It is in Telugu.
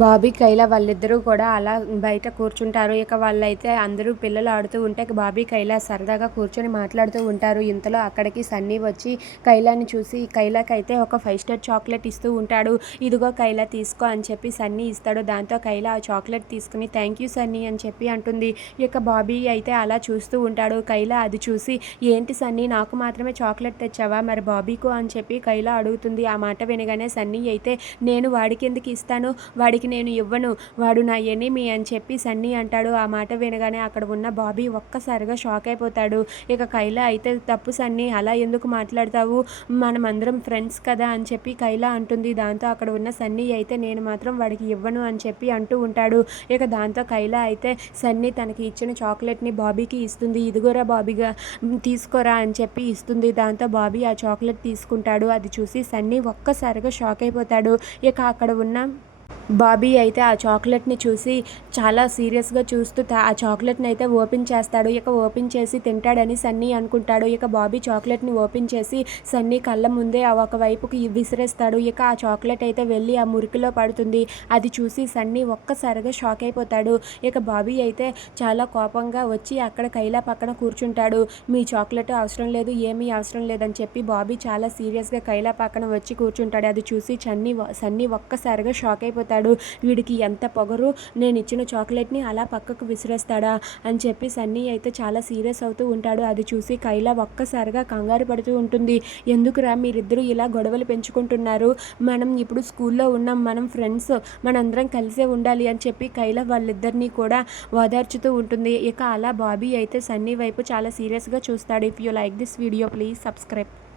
బాబీ కైలా వాళ్ళిద్దరూ కూడా అలా బయట కూర్చుంటారు. ఇక వాళ్ళైతే అందరూ పిల్లలు ఆడుతూ ఉంటే బాబీ కైలా సరదాగా కూర్చొని మాట్లాడుతూ ఉంటారు. ఇంతలో అక్కడికి సన్నీ వచ్చి కైలాని చూసి కైలాకైతే ఒక ఫైవ్ స్టార్ చాక్లెట్ ఇస్తూ ఉంటాడు. ఇదిగో కైలా తీసుకో అని చెప్పి సన్నీ ఇస్తాడు. దాంతో కైలా ఆ చాక్లెట్ తీసుకుని థ్యాంక్ యూ సన్నీ అని చెప్పి అంటుంది. ఇక బాబీ అయితే అలా చూస్తూ ఉంటాడు. కైలా అది చూసి ఏంటి సన్నీ నాకు మాత్రమే చాక్లెట్ తెచ్చావా? మరి బాబీకు అని చెప్పి కైలా అడుగుతుంది. ఆ మాట వినగానే సన్నీ అయితే నేను వాడికి ఎందుకు ఇస్తాను? వాడికి నేను ఇవ్వను. వాడు నా ఎనిమి అని చెప్పి సన్నీ అంటాడు. ఆ మాట వినగానే అక్కడ ఉన్న బాబీ ఒక్కసారిగా షాక్ అయిపోతాడు. ఇక కైలా అయితే తప్పు సన్నీ అలా ఎందుకు మాట్లాడతావు? మనమందరం ఫ్రెండ్స్ కదా అని చెప్పి కైలా అంటుంది. దాంతో అక్కడ ఉన్న సన్నీ అయితే నేను మాత్రం వాడికి ఇవ్వను అని చెప్పి అంటూ ఉంటాడు. ఇక దాంతో కైలా అయితే సన్నీ తనకి ఇచ్చిన చాక్లెట్ని బాబీకి ఇస్తుంది. ఇదిగోరా బాబీగా తీసుకోరా అని చెప్పి ఇస్తుంది. దాంతో బాబీ ఆ చాక్లెట్ తీసుకుంటాడు. అది చూసి సన్నీ ఒక్కసారిగా షాక్ అయిపోతాడు. ఇక అక్కడ ఉన్న బాబీ అయితే ఆ చాక్లెట్ని చూసి చాలా సీరియస్గా చూస్తూ ఆ చాక్లెట్ని అయితే ఓపెన్ చేస్తాడు. ఇక ఓపెన్ చేసి తింటాడని సన్నీ అనుకుంటాడు. ఇక బాబీ చాక్లెట్ని ఓపెన్ చేసి సన్నీ కళ్ళ ముందే ఆ ఒక వైపుకి విసిరేస్తాడు. ఇక ఆ చాక్లెట్ అయితే వెళ్ళి ఆ మురికిలో పడుతుంది. అది చూసి సన్నీ ఒక్కసారిగా షాక్ అయిపోతాడు. ఇక బాబీ అయితే చాలా కోపంగా వచ్చి అక్కడ కైలా పక్కన కూర్చుంటాడు. మీ చాక్లెట్ అవసరం లేదు ఏమీ అవసరం లేదని చెప్పి బాబీ చాలా సీరియస్గా కైలా పక్కన వచ్చి కూర్చుంటాడు. అది చూసి చన్నీ సన్నీ ఒక్కసారిగా షాక్ అయిపోతాడు. వీడికి ఎంత పొగరు? నేను ఇచ్చిన చాక్లెట్ని అలా పక్కకు విసిరేస్తాడా? అని చెప్పి సన్నీ అయితే చాలా సీరియస్ అవుతూ ఉంటాడు. అది చూసి కైలా ఒక్కసారిగా కంగారు పడుతూ ఉంటుంది. ఎందుకురా మీరిద్దరూ ఇలా గొడవలు పెంచుకుంటున్నారు? మనం ఇప్పుడు స్కూల్లో ఉన్నాం. మనం ఫ్రెండ్స్. మనందరం కలిసే ఉండాలి అని చెప్పి కైలా వాళ్ళిద్దరినీ కూడా ఓదార్చుతూ ఉంటుంది. ఇక అలా బాబీ అయితే సన్నీ వైపు చాలా సీరియస్గా చూస్తాడు. If you like this video please subscribe